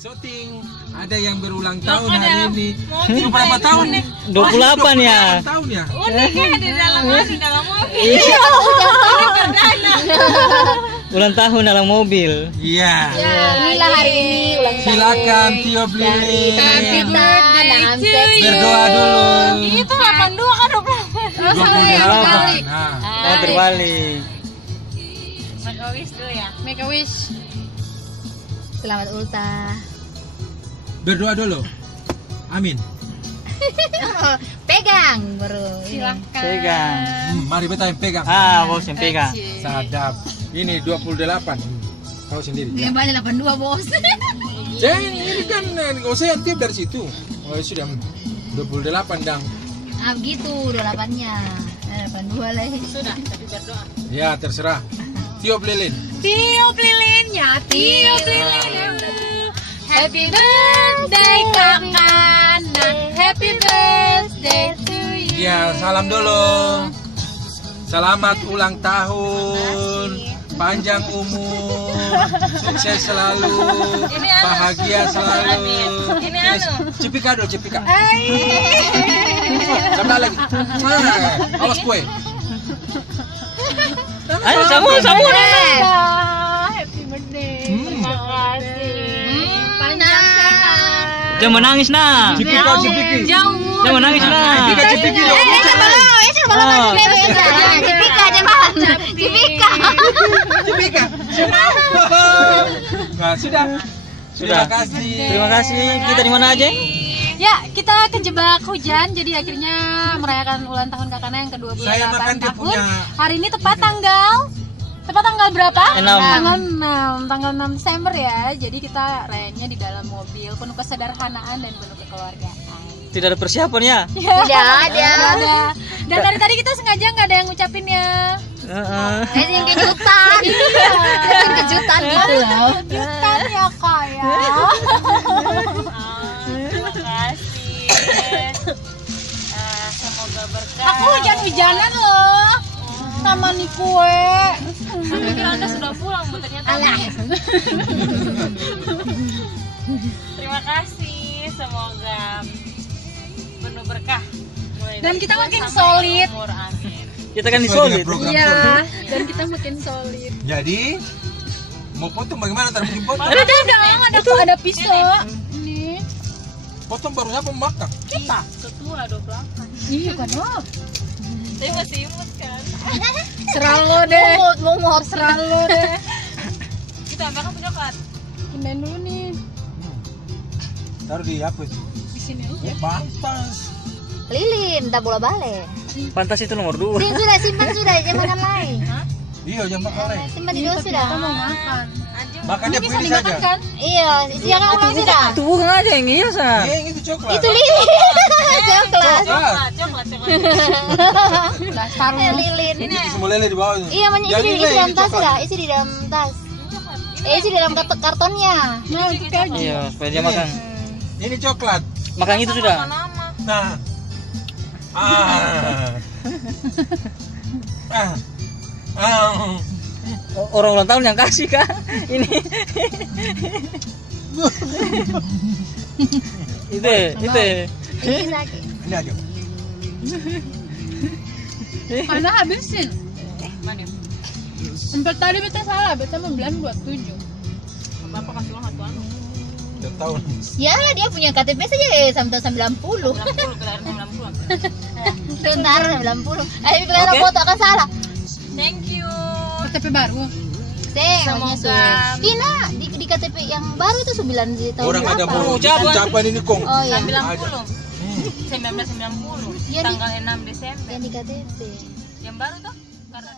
Syuting. Ada yang berulang tahun hari ini. Itu berapa tahun? 28 ya. Tahun ya. Unik ya di dalam mobil. Iya. Perdana. Ulang tahun dalam mobil. Iya. Inilah hari ini ulang tahun. Silakan Tio Blilin. Kita dalam seksi. Berdoa dulu. Itu 82 kan 28. Nah. Oh, terbalik. Make a wish dulu ya. Make a wish. Selamat ultah. Berdoa dulu. Amin. Pegang baru. Silakan. Pegang. Mari beta yang pegang. Bos yang pegang. Sadap. Ini 28. Kau sendiri. Yang banyak 82 bos. Jangan ini kan nggak usah yang tiap dari situ. Oh sudah 28 dang. Ah gitu 28-nya. 82 lagi. Sudah, tapi berdoa. Ya terserah. Tio Blilin. Tiup lilinnya, tiup lilin. Happy birthday kakak, happy birthday to you. Ya salam dulu. Selamat ulang tahun. Panjang umur. Sukses selalu. Bahagia selalu. Ini anu. Cipika dulu, cipika. Sama lagi. Awas kue. Ayo samu. Happy birthday. Terima kasih. Panjang sehat. Jangan menangis nah. Cipika, cipiki. Jauh. Jangan menangis nah. Cipika, cipiki. Cipika. Nah, sudah. Terima kasih. Terima kasih. Kita di mana aja? Ya, kita kejebak hujan, jadi akhirnya merayakan ulang tahun kakaknya yang ke-28 Saya makan dia tahun. punya. Hari ini tepat tanggal berapa? 6. Tanggal 6 Desember ya. Jadi kita rayanya di dalam mobil, penuh kesederhanaan dan penuh kekeluargaan. Tidak ada persiapan ya? Tidak ada. Dan dari tadi kita sengaja nggak ada yang ngucapin ya. Heeh. Kejutan. Kejutan gitu loh. Kejutan ya kak ya. Terima kasih. Semoga berkah. Aku hujan-hujanan loh. Sama nih kue. Saya pikir Anda sudah pulang, Bu, ternyata. Terima kasih. Semoga penuh berkah. Mulai Dan dari kita tua makin sampai solid. umur. Amin. Kita kan di Sesuai dengan solid. program Iya. solid. Dan kita makin solid. Jadi mau potong bagaimana? Ntar bikin potong. Ada pisau. Ini. Potong baru apa makan? Kita ketua 28. Iya kan oh. Saya masih imut kan. Seralo deh. Mumur seralo deh. Kita ambil kan coklat. Pindahin dulu nih. Taruh di apa itu? Di sini aja. Pantas. Lilin, tak bola balik. Pantas itu nomor 2. Simpan sudah, jangan makan lain. Iya jangan makan lain. Simpan di dulu sudah. Kita mau makan. Makan dia Bisa pilih dimakan saja. kan? Iya, siang ulang sudah. Tuh aja yang iya sa. Iya itu coklat. Itu lilin. Coklat. Coklat. Dasar lilin. Ini Semua lele di bawah. Iya, isi di dalam tas sudah, isi di dalam tas. Isi di dalam kartonnya. Nah, itu kayak Iya, supaya dia makan. Ini coklat. Makan itu sudah. nama. Nah. Orang ulang tahun yang kasih kah? Ini. Itu. Ini aja. mana habisin. Mana? Sempat tadi beta salah, beta mau bilang 27. Bapak kasih uang satu anu. Udah tahun. Ya, dia punya KTP saja sampai 90. 90 kelahiran 90. Sebentar 90. Kalau foto akan salah. Thank you. KTP baru. Semoga- Ina di KTP yang baru itu 9 di tahun Orang ada berapa? mau ucapan ini kong. Oh iya, 90. 1990. Iya, Tanggal 6 Desember. yang di KTP. Yang baru tuh karena